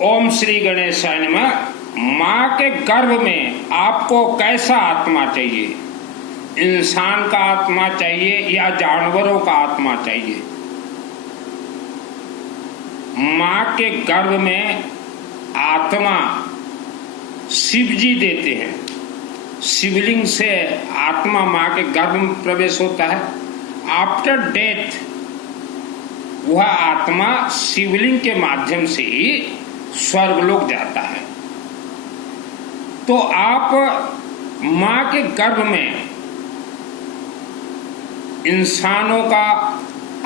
ओम श्री गणेशाय नमः। माँ के गर्भ में आपको कैसा आत्मा चाहिए? इंसान का आत्मा चाहिए या जानवरों का आत्मा चाहिए? माँ के गर्भ में आत्मा शिव जी देते हैं। शिवलिंग से आत्मा माँ के गर्भ में प्रवेश होता है। आफ्टर डेथ वह आत्मा शिवलिंग के माध्यम से ही स्वर्गलोक जाता है। तो आप माँ के गर्भ में इंसानों का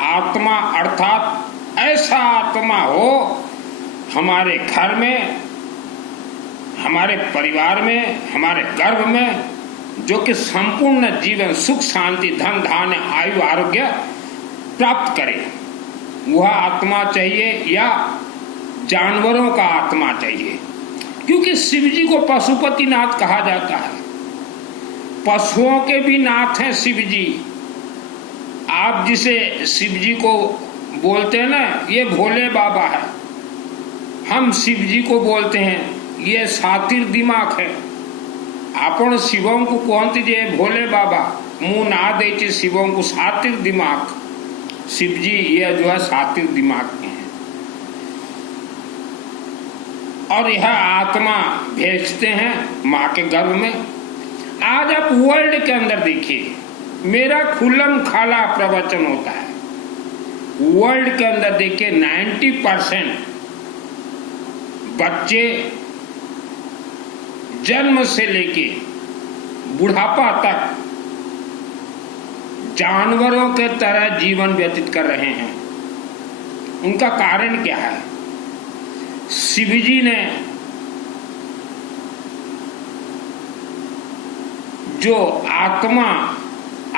आत्मा अर्थात ऐसा आत्मा हो हमारे घर में, हमारे परिवार में, हमारे गर्भ में, जो कि संपूर्ण जीवन सुख शांति धन धान्य आयु आरोग्य प्राप्त करे, वह आत्मा चाहिए या जानवरों का आत्मा चाहिए? क्योंकि शिव जी को पशुपति नाथ कहा जाता है। पशुओं के भी नाथ हैं शिव जी। आप जिसे शिव जी को बोलते हैं ना, ये भोले बाबा है। हम शिव जी को बोलते हैं ये सातिर दिमाग है। आपण शिवों को कहते जे भोले बाबा, मुंह ना दे शिवों को सातिर दिमाग। शिव जी ये जो है सातिर दिमाग के हैं और यह आत्मा भेजते हैं माँ के गर्भ में। आज आप वर्ल्ड के अंदर देखिए, मेरा खुल्लम खाला प्रवचन होता है। वर्ल्ड के अंदर देखिए 90% बच्चे जन्म से लेके बुढ़ापा तक जानवरों के तरह जीवन व्यतीत कर रहे हैं। उनका कारण क्या है? शिवजी ने जो आत्मा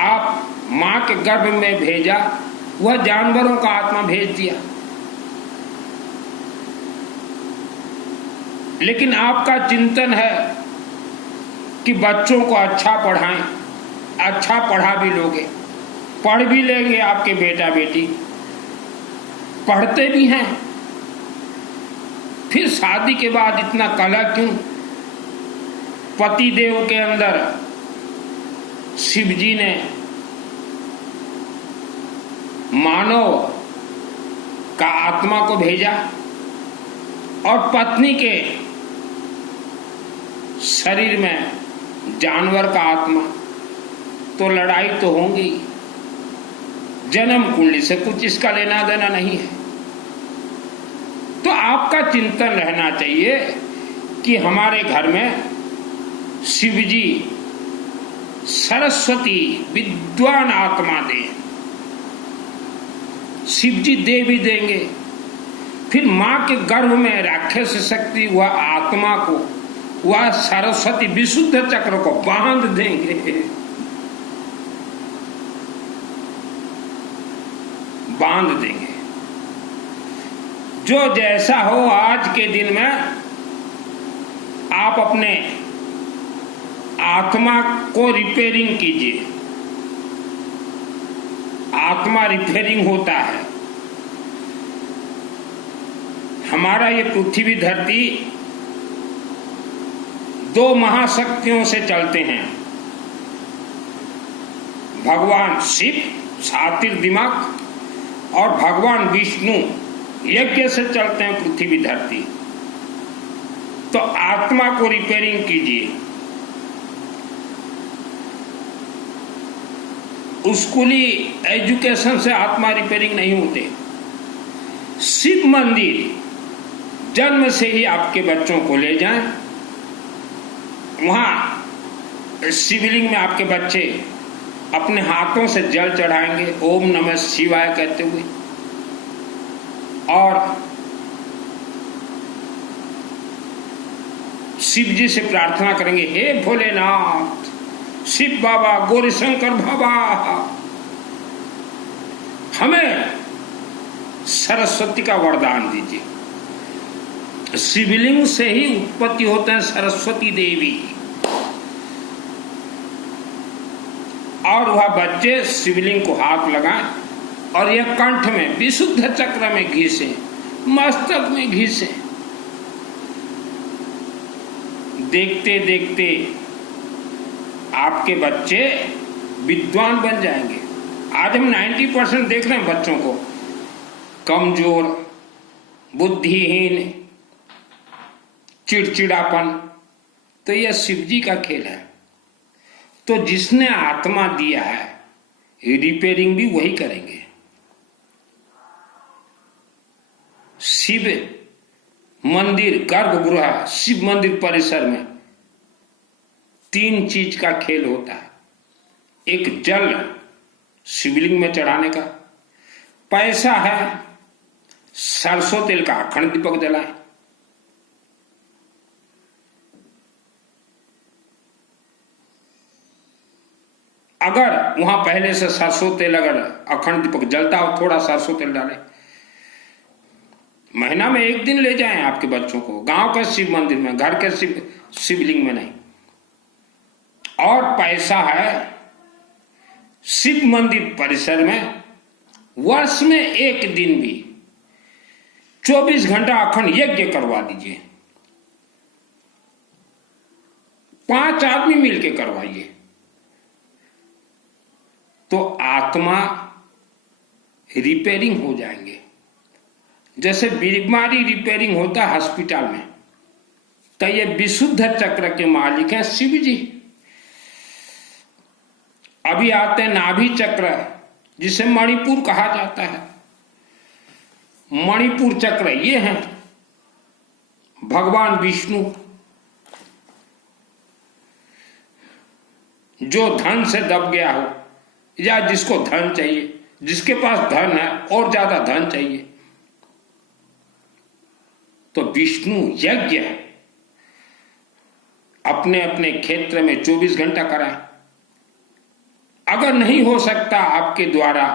आप मां के गर्भ में भेजा, वह जानवरों का आत्मा भेज दिया। लेकिन आपका चिंतन है कि बच्चों को अच्छा पढ़ाएं, अच्छा पढ़ा भी लोगे, पढ़ भी लेंगे आपके बेटा बेटी, पढ़ते भी हैं, फिर शादी के बाद इतना कलह क्यों? पति देव के अंदर शिव जी ने मानव का आत्मा को भेजा और पत्नी के शरीर में जानवर का आत्मा, तो लड़ाई तो होंगी। जन्म कुंडली से कुछ इसका लेना देना नहीं है। तो आपका चिंतन रहना चाहिए कि हमारे घर में शिवजी सरस्वती विद्वान आत्मा दे। शिवजी दे भी देंगे, फिर मां के गर्भ में राक्षस शक्ति वह आत्मा को, वह सरस्वती विशुद्ध चक्र को बांध देंगे, बांध देंगे। जो जैसा हो, आज के दिन में आप अपने आत्मा को रिपेयरिंग कीजिए। आत्मा रिपेयरिंग होता है। हमारा ये पृथ्वी धरती दो महाशक्तियों से चलते हैं। भगवान शिव सातिर दिमाग और भगवान विष्णु यज्ञ से चलते हैं पृथ्वी धरती। तो आत्मा को रिपेयरिंग कीजिए। स्कूली एजुकेशन से आत्मा रिपेयरिंग नहीं होते। शिव मंदिर जन्म से ही आपके बच्चों को ले जाएं, वहां शिवलिंग में आपके बच्चे अपने हाथों से जल चढ़ाएंगे ओम नमः शिवाय कहते हुए, और शिव जी से प्रार्थना करेंगे, हे भोलेनाथ, शिव बाबा, गौरीशंकर बाबा, हमें सरस्वती का वरदान दीजिए। शिवलिंग से ही उत्पत्ति होते हैं सरस्वती देवी, और वह बच्चे शिवलिंग को हाथ लगाएं और यह कंठ में विशुद्ध चक्र में घिसे, मस्तक में घिसे, देखते देखते आपके बच्चे विद्वान बन जाएंगे। आज हम 90% देख रहे हैं बच्चों को कमजोर, बुद्धिहीन, चिड़चिड़ापन। तो यह शिव जी का खेल है। तो जिसने आत्मा दिया है, रिपेयरिंग भी वही करेंगे। शिव मंदिर गर्भगृह, शिव मंदिर परिसर में 3 चीज का खेल होता है। एक जल शिवलिंग में चढ़ाने का, पैसा है सरसों तेल का अखंड दीपक जलाएं, अगर वहां पहले से सरसों तेल अगर अखंड दीपक जलता हो, थोड़ा सरसों तेल डालें। महीना में 1 दिन ले जाएं आपके बच्चों को गांव के शिव मंदिर में, घर के शिवलिंग में नहीं। और पैसा है शिव मंदिर परिसर में वर्ष में 1 दिन भी 24 घंटा अखंड यज्ञ करवा दीजिए। 5 आदमी मिलकर करवाइए। तो आत्मा रिपेयरिंग हो जाएंगे। जैसे बीमारी रिपेयरिंग होता है हॉस्पिटल में, तो ये विशुद्ध चक्र के मालिक हैं शिव जी। अभी आते हैं नाभि चक्र, जिसे मणिपुर कहा जाता है। मणिपुर चक्र ये हैं भगवान विष्णु, जो धन से दब गया हो या जिसको धन चाहिए, जिसके पास धन है और ज्यादा धन चाहिए, तो विष्णु यज्ञ अपने अपने क्षेत्र में 24 घंटा कराएं। अगर नहीं हो सकता आपके द्वारा,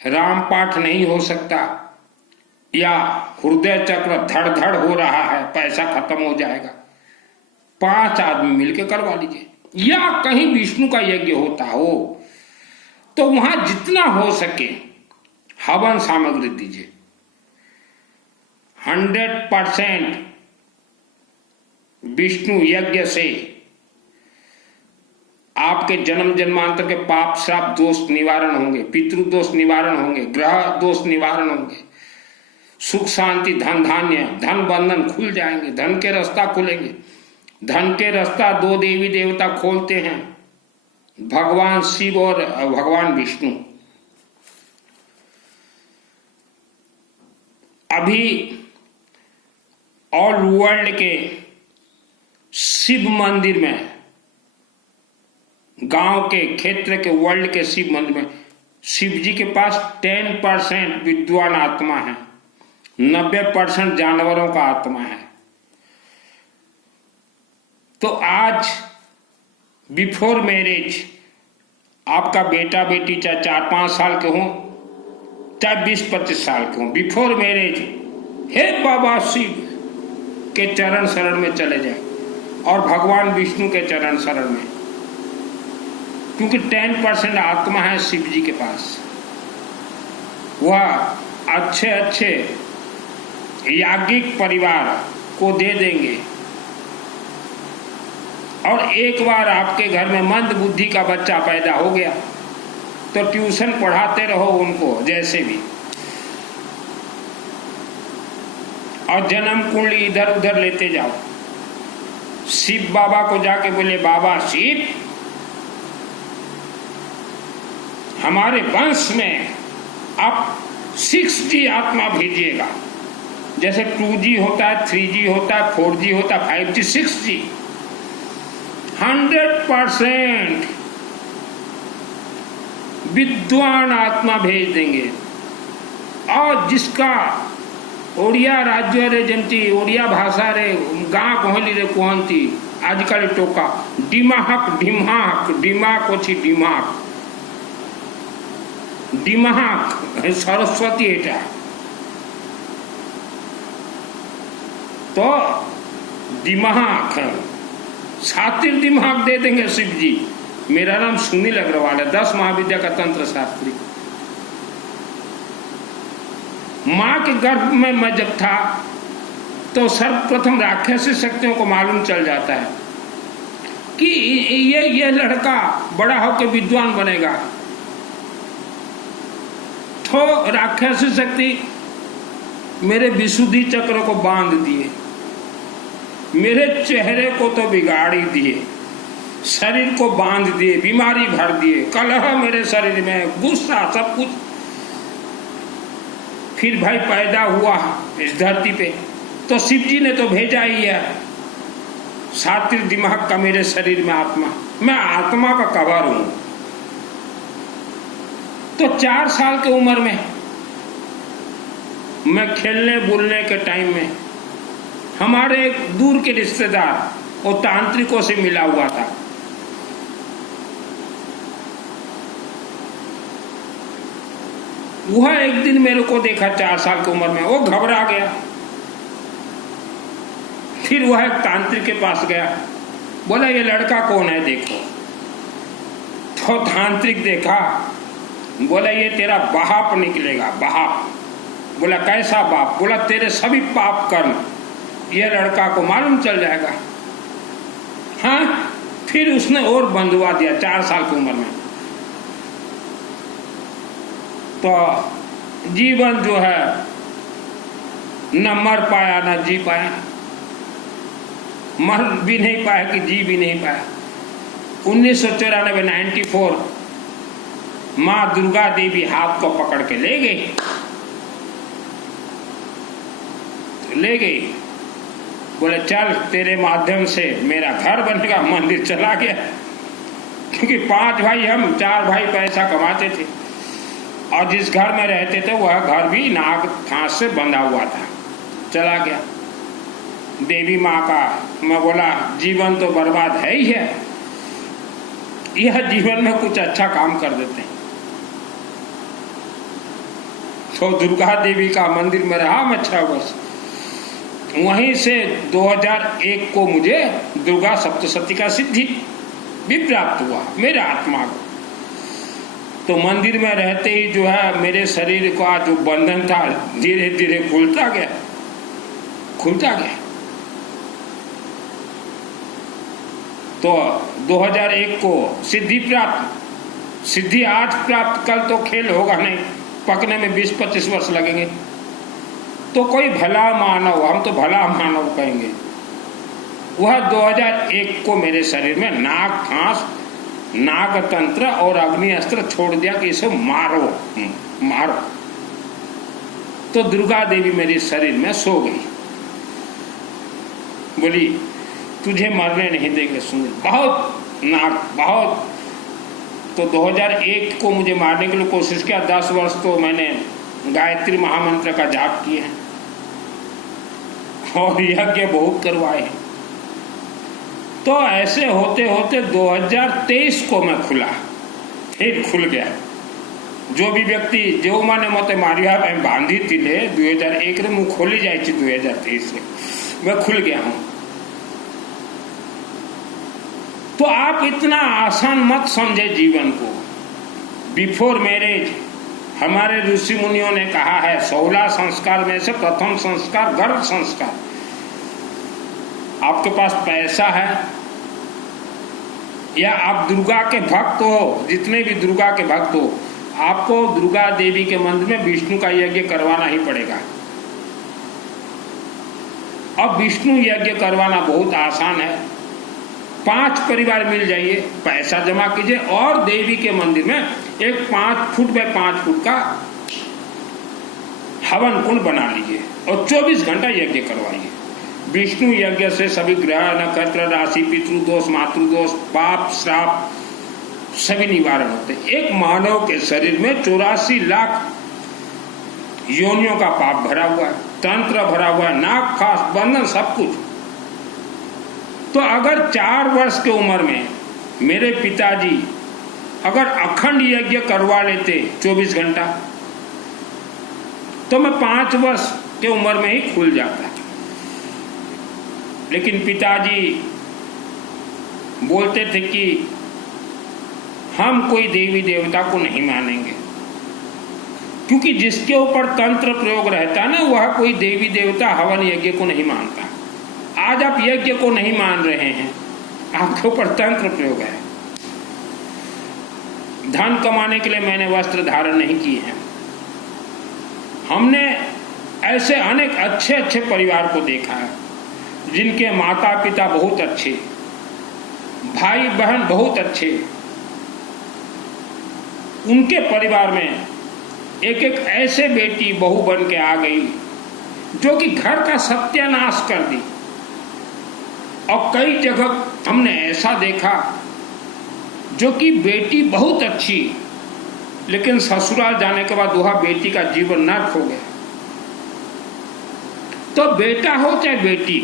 राम पाठ नहीं हो सकता, या हृदय चक्र धड़ धड़ हो रहा है, पैसा खत्म हो जाएगा, 5 आदमी मिलकर करवा लीजिए। या कहीं विष्णु का यज्ञ होता हो तो वहां जितना हो सके हवन सामग्री दीजिए। 100% विष्णु यज्ञ से आपके जन्म जन्मांतर के पाप श्राप दोष निवारण होंगे, पितृदोष निवारण होंगे, ग्रह दोष निवारण होंगे, सुख शांति धन धान्य धन बंधन खुल जाएंगे, धन के रास्ता खुलेंगे। धन के रास्ता 2 देवी देवता खोलते हैं, भगवान शिव और भगवान विष्णु। अभी ऑल वर्ल्ड के शिव मंदिर में, गांव के क्षेत्र के वर्ल्ड के शिव मंदिर में शिव जी के पास 10% विद्वान आत्मा है, 90% जानवरों का आत्मा है। तो आज बिफोर मैरिज आपका बेटा बेटी चाहे 4-5 साल के हों, चाहे 20-25 साल के हों, बिफोर मैरिज हे बाबा शिव के चरण शरण में चले जाए और भगवान विष्णु के चरण शरण में, क्योंकि 10% आत्मा है शिव जी के पास। वह अच्छे अच्छे याज्ञिक परिवार को दे देंगे। और एक बार आपके घर में मंद बुद्धि का बच्चा पैदा हो गया तो ट्यूशन पढ़ाते रहो उनको जैसे भी, और जन्म कुंडली इधर उधर लेते जाओ। शिव बाबा को जाके बोले, बाबा शिव हमारे वंश में आप 6G आत्मा भेजिएगा। जैसे 2G होता है, 3G होता है, 4G होता है, 5G, 6G। 100% विद्वान आत्मा भेज देंगे। और जिसका ओडिया राज्य रे जमती ओडिया भाषा रे गाँ कहली रे कहती आजकल टोका डिमाहक डिमाहक डिमाक अच्छी डिमाक डिमाहक सरस्वती एटा तो दिमाग छातिर दिमाग दे देंगे शिव जी। मेरा नाम सुनील अग्रवाल है, 10 महाविद्या का तंत्र शास्त्री। माँ के गर्भ में मैं जब था तो सर्वप्रथम राक्षसी शक्तियों को मालूम चल जाता है कि ये लड़का बड़ा होकर विद्वान बनेगा। तो राक्षसी शक्ति मेरे विशुद्धि चक्र को बांध दिए, मेरे चेहरे को तो बिगाड़ ही दिए, शरीर को बांध दिए, बीमारी भर दिए, कलह मेरे शरीर में, गुस्सा, सब कुछ। फिर भाई पैदा हुआ इस धरती पे तो शिव जी ने तो भेजा ही है सात्विक दिमाग का मेरे शरीर में आत्मा। मैं आत्मा का कवर हूं। तो 4 साल की उम्र में मैं खेलने बोलने के टाइम में हमारे एक दूर के रिश्तेदार वो तांत्रिकों से मिला हुआ था। वह एक दिन मेरे को देखा 4 साल की उम्र में, वो घबरा गया। फिर वह एक तांत्रिक के पास गया, बोला ये लड़का कौन है देखो। तो तांत्रिक देखा, बोला ये तेरा बाप निकलेगा, बाप। बोला कैसा बाप? बोला तेरे सभी पाप कर्म ये लड़का को मालूम चल जाएगा। हाँ, फिर उसने और बंधवा दिया 4 साल की उम्र में। तो जीवन जो है न मर पाया न जी पाया, मर भी नहीं पाया कि जी भी नहीं पाया। 1994 94 माँ दुर्गा देवी हाथ को पकड़ के ले गई, बोले चल तेरे माध्यम से मेरा घर बनेगा। मंदिर चला गया, क्योंकि 5 भाई हम, 4 भाई पैसा कमाते थे और जिस घर में रहते थे वह घर भी नाग फांस से बंधा हुआ था। चला गया देवी माँ का। मैं बोला जीवन तो बर्बाद है ही है, यह जीवन में कुछ अच्छा काम कर देते हैं। तो दुर्गा देवी का मंदिर में रहा मैं 6 वर्ष। वहीं से 2001 को मुझे दुर्गा सप्तशती का सिद्धि भी प्राप्त हुआ मेरे आत्मा को। तो मंदिर में रहते ही जो है मेरे शरीर का जो बंधन था धीरे धीरे खुलता गया। तो 2001 को सिद्धि प्राप्त, सिद्धि आज प्राप्त, कल तो खेल होगा नहीं, पकने में 20-25 वर्ष लगेंगे। तो कोई भला मानव, हम तो भला मानव कहेंगे, वह 2001 को मेरे शरीर में नाग फांस, नाग तंत्र और अग्नि अस्त्र छोड़ दिया कि इसे मारो। तो दुर्गा देवी मेरे शरीर में सो गई, बोली तुझे मरने नहीं देंगे। सुन, बहुत। तो 2001 को मुझे मारने के लिए कोशिश किया। 10 वर्ष तो मैंने गायत्री महामंत्र का जाप किए हैं और यज्ञ बहुत करवाए। तो ऐसे होते होते 2023 को मैं खुला, फिर खुल गया। जो भी व्यक्ति जो मैंने मत मारिया बांधी थी 2001 रे मुँह खोली जाए 2023 में मैं खुल गया हूँ। तो आप इतना आसान मत समझे जीवन को। बिफोर मैरिज हमारे ऋषि मुनियों ने कहा है 16 संस्कार में से प्रथम संस्कार गर्भ संस्कार। आपके पास पैसा है या आप दुर्गा के भक्त हो, जितने भी दुर्गा के भक्त हो, आपको दुर्गा देवी के मंदिर में विष्णु का यज्ञ करवाना ही पड़ेगा। अब विष्णु यज्ञ करवाना बहुत आसान है। 5 परिवार मिल जाइए, पैसा जमा कीजिए और देवी के मंदिर में एक 5 फुट बाय 5 फुट का हवन कुंड बना लीजिए और 24 घंटा यज्ञ करवाइए। विष्णु यज्ञ से सभी ग्रह, नक्षत्र, राशि, पितृदोष, मातृदोष, पाप, श्राप सभी निवारण होते। एक मानव के शरीर में 84 लाख योनियों का पाप भरा हुआ है, तंत्र भरा हुआ है, नाग फांस बंधन सब कुछ। तो अगर 4 वर्ष की उम्र में मेरे पिताजी अगर अखंड यज्ञ करवा लेते 24 घंटा तो मैं 5 वर्ष की उम्र में ही खुल जाता। लेकिन पिताजी बोलते थे कि हम कोई देवी देवता को नहीं मानेंगे, क्योंकि जिसके ऊपर तंत्र प्रयोग रहता है ना, वह कोई देवी देवता हवन यज्ञ को नहीं मानता। आज आप यज्ञ को नहीं मान रहे हैं, आपके ऊपर तंत्र प्रयोग है। धन कमाने के लिए मैंने वस्त्र धारण नहीं किए हैं। हमने ऐसे अनेक अच्छे अच्छे परिवार को देखा है जिनके माता पिता बहुत अच्छे, भाई बहन बहुत अच्छे, उनके परिवार में एक एक ऐसे बेटी बहू बन के आ गई जो कि घर का सत्यानाश कर दी। और कई जगह हमने ऐसा देखा जो कि बेटी बहुत अच्छी, लेकिन ससुराल जाने के बाद वह बेटी का जीवन नर्क हो गया। तो बेटा हो चाहे बेटी,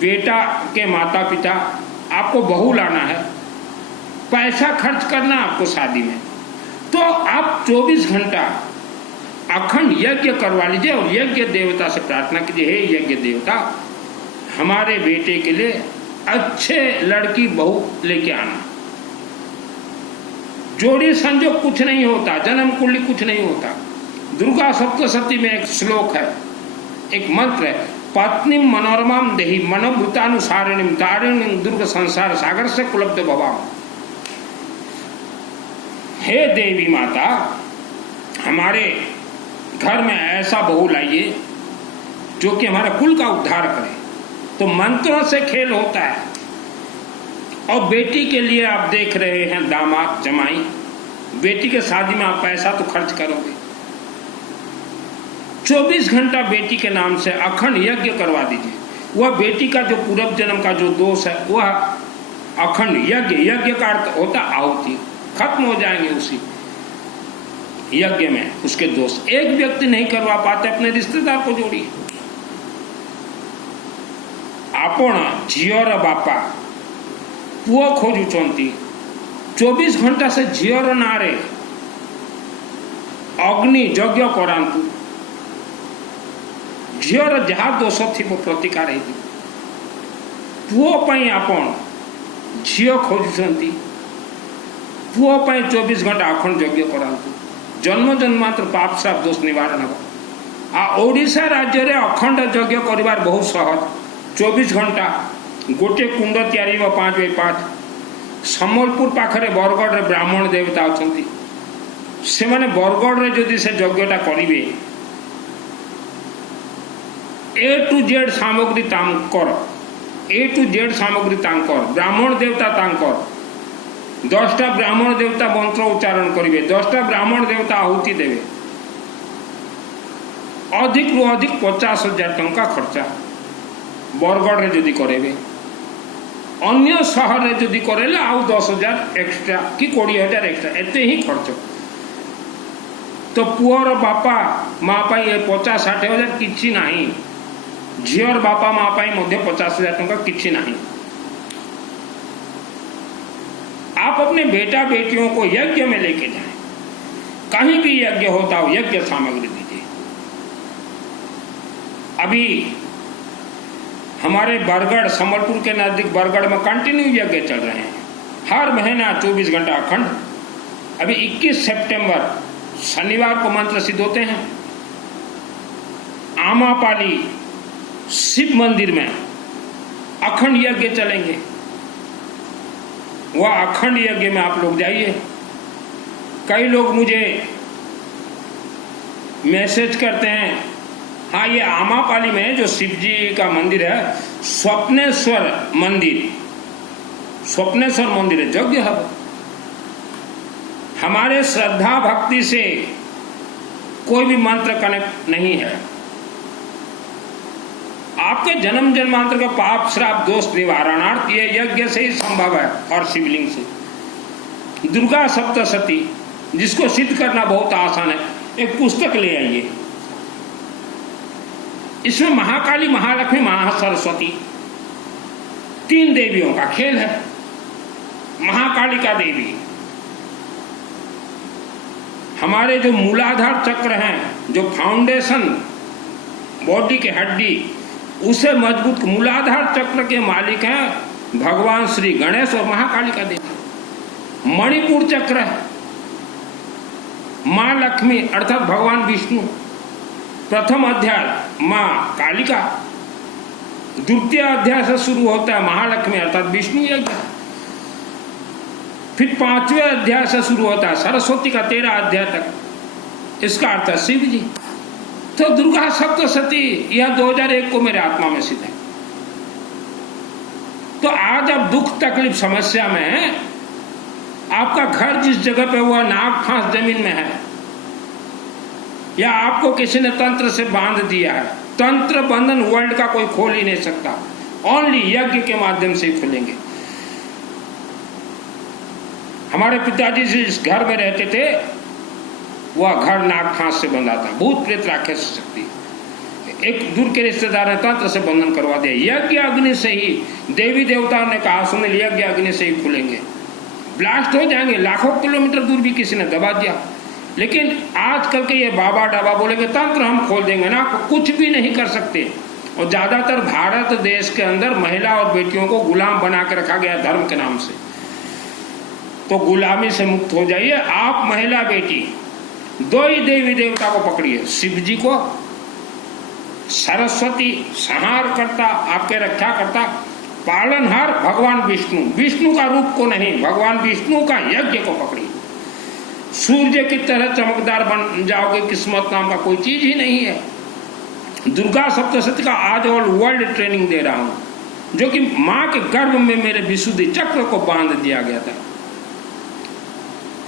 बेटा के माता पिता आपको बहू लाना है, पैसा खर्च करना आपको शादी में, तो आप 24 घंटा अखंड यज्ञ करवा लीजिए और यज्ञ देवता से प्रार्थना कीजिए, हे यज्ञ देवता हमारे बेटे के लिए अच्छे लड़की बहू लेके आना। जोड़ी संजोग कुछ नहीं होता, जन्म कुंडली कुछ नहीं होता। दुर्गा सप्तशती में एक श्लोक है, एक मंत्र है, पत्नी मनोरमाम देहि मनोभूतानुसारिणीम तारिणीम दुर्ग संसार सागर से कुलब्ध भवाम। हे देवी माता, हमारे घर में ऐसा बहू लाइए जो कि हमारा कुल का उद्धार करे। तो मंत्रों से खेल होता है। और बेटी के लिए आप देख रहे हैं दामाद जमाई, बेटी के शादी में आप पैसा तो खर्च करोगे, 24 घंटा बेटी के नाम से अखंड यज्ञ करवा दीजिए। वह बेटी का जो पूर्व जन्म का जो दोष है वह अखंड यज्ञ, यज्ञ का अर्थ होता आहुति, खत्म हो जाएंगे उसी यज्ञ में उसके दोष। एक व्यक्ति नहीं करवा पाते, अपने रिश्तेदार को जोड़िए। आपण झीवर बापा पुओ खोजुचंती, 24 घंटा से झीवर नारे अग्नि यज्ञ करांतु। झीवर जहाँ दोष थी वो प्रतिकार है। पुओ पाई आपण झील खोजुचंती, पुओ पाई 24 घंटा अखंड यज्ञ करांतु। जन्म जन्मांतर पाप श्राप दोष निवारण हो। आ ओडिशा राज्य रे अखंड यज्ञ करिवार बहुत सहज। 24 घंटा गोटे कुंड तैयारी 5x5। सम्बलपुर पाखरे बरगढ़ रे ब्राह्मण देवता अछंती, से माने बरगढ़ रे जदि से यज्ञटा करिवे, A to Z सामग्री तांकर, A to Z सामग्री तांकर, ब्राह्मण देवता तांकर, 10टा ब्राह्मण देवता मंत्र उच्चारण करिवे, 10टा ब्राह्मण देवता आहुति देवे। अधिक रु अधिक 50,000 टंका खर्चा बरगढ़ रे जदि करेबे। अन्य शहर रे जदि करेले आउ 10,000 एक्स्ट्रा कि 20,000 एक्स्ट्रा, एते ही खर्च। तो पुअर बापा माँ पाई 50-60,000 किछि नाही, झीवर बापा माँ पाई मध्य 50,000 टंका किछि नाही। आप अपने बेटा बेटियों को यज्ञ में लेके जाएं, कहीं भी यज्ञ होता हो यज्ञ सामग्री दीजिए। अभी हमारे बरगढ़, संबलपुर के नजदीक बरगढ़ में कंटिन्यू यज्ञ चल रहे हैं, हर महीना 24 घंटा अखंड। अभी 21 सितंबर शनिवार को मंत्र सिद्ध होते हैं। आमापाली शिव मंदिर में अखंड यज्ञ चलेंगे, वह अखंड यज्ञ में आप लोग जाइए। कई लोग मुझे मैसेज करते हैं, हाँ ये आमापाली में जो शिव जी का मंदिर है, स्वप्नेश्वर मंदिर, स्वप्नेश्वर मंदिर है, यज्ञ है। हमारे श्रद्धा भक्ति से कोई भी मंत्र कनेक्ट नहीं है। आपके जन्म जन्मांतर का पाप श्राप दोष निवारणार्थ ये यज्ञ से ही संभव है और शिवलिंग से। दुर्गा सप्तशती जिसको सिद्ध करना बहुत आसान है, एक पुस्तक ले आइए। इसमें महाकाली, महालक्ष्मी, महासरस्वती 3 देवियों का खेल है। महाकालिका देवी हमारे जो मूलाधार चक्र हैं, जो फाउंडेशन बॉडी की हड्डी, उसे मजबूत, मूलाधार चक्र के मालिक हैं भगवान श्री गणेश और महाकालिका देवी। मणिपुर चक्र है, माँ लक्ष्मी अर्थात भगवान विष्णु, प्रथम अध्याय माँ कालिका, द्वितीय अध्याय से शुरू होता है महालक्ष्मी अर्थात विष्णु यज्ञ, फिर 5वें अध्याय से शुरू होता है सरस्वती का 13 अध्याय तक, इसका अर्थ है शिव जी। तो दुर्गा सप्तशती यह 2001 को मेरे आत्मा में सिद्ध है। तो आज आप दुख तकलीफ समस्या में है, आपका घर जिस जगह पे हुआ नाक फांस जमीन में है, या आपको किसी ने तंत्र से बांध दिया है, तंत्र बंधन वर्ल्ड का कोई खोल ही नहीं सकता, ओनली यज्ञ के माध्यम से ही खुलेंगे। हमारे पिताजी जिस घर में रहते थे वह घर नाग फांस से बंधा था, भूत प्रेत राक्षस शक्ति। एक दूर के रिश्तेदार ने तंत्र से बंधन करवा दिया, यज्ञ अग्नि से ही, देवी देवताओं ने कहा सुन यज्ञ अग्नि से ही खुलेंगे, ब्लास्ट हो जाएंगे, लाखों किलोमीटर दूर भी किसी ने दबा दिया। लेकिन आजकल के ये बाबा डाबा बोलेंगे तंत्र हम खोल देंगे ना, कुछ भी नहीं कर सकते। और ज्यादातर भारत देश के अंदर महिला और बेटियों को गुलाम बना के रखा गया धर्म के नाम से। तो गुलामी से मुक्त हो जाइए आप महिला बेटी, दो ही देवी देवता को पकड़िए, शिव जी को, सरस्वती संहार करता आपके रक्षा करता, पालनहार भगवान विष्णु, विष्णु का रूप को नहीं, भगवान विष्णु का यज्ञ को पकड़िए। सूर्य की तरह चमकदार बन जाओगे, किस्मत नाम का कोई चीज ही नहीं है। दुर्गा सप्तशती का आज ऑल वर्ल्ड ट्रेनिंग दे रहा हूं, जो कि मां के गर्भ में मेरे विशुद्धि चक्र को बांध दिया गया था।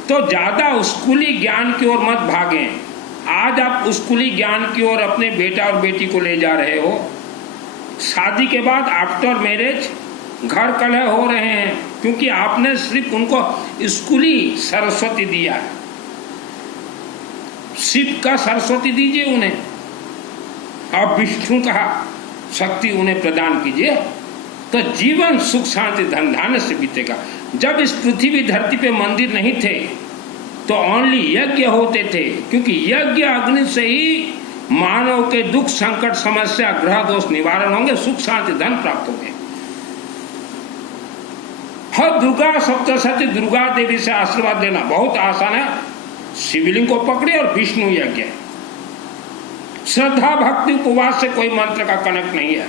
तो ज्यादा स्कूली ज्ञान की ओर मत भागें। आज आप स्कूली ज्ञान की ओर अपने बेटा और बेटी को ले जा रहे हो। शादी के बाद आफ्टर मैरिज घर कलह हो रहे हैं, क्योंकि आपने सिर्फ उनको स्कूली सरस्वती दिया है। शिव का सरस्वती दीजिए उन्हें, और विष्णु का शक्ति उन्हें प्रदान कीजिए, तो जीवन सुख शांति धन धान्य से बीतेगा। जब इस पृथ्वी धरती पे मंदिर नहीं थे तो ओनली यज्ञ होते थे, क्योंकि यज्ञ अग्नि से ही मानव के दुख संकट समस्या ग्रह दोष निवारण होंगे, सुख शांति धन प्राप्त होंगे। हर दुर्गा सप्तशती दुर्गा देवी से आशीर्वाद लेना बहुत आसान है। शिवलिंग को पकड़े और विष्णु यज्ञ, श्रद्धा भक्ति उपवास से कोई मंत्र का कनेक्ट नहीं है।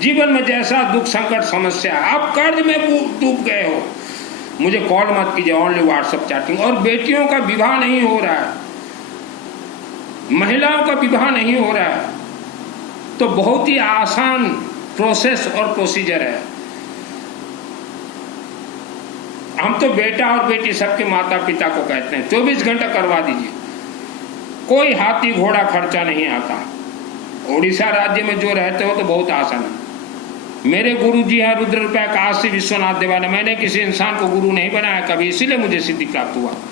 जीवन में जैसा दुख संकट समस्या, आप कर्ज में डूब गए हो, मुझे कॉल मत कीजिए, ओनली व्हाट्सएप चैटिंग। और बेटियों का विवाह नहीं हो रहा है, महिलाओं का विवाह नहीं हो रहा है, तो बहुत ही आसान प्रोसेस और प्रोसीजर है। हम तो बेटा और बेटी सबके माता पिता को कहते हैं 24 घंटा करवा दीजिए, कोई हाथी घोड़ा खर्चा नहीं आता। उड़ीसा राज्य में जो रहते हो तो बहुत आसान है। मेरे गुरु जी हैं रुद्र रूपा काशी विश्वनाथ देवालय, मैंने किसी इंसान को गुरु नहीं बनाया कभी, इसीलिए मुझे सिद्धि प्राप्त हुआ।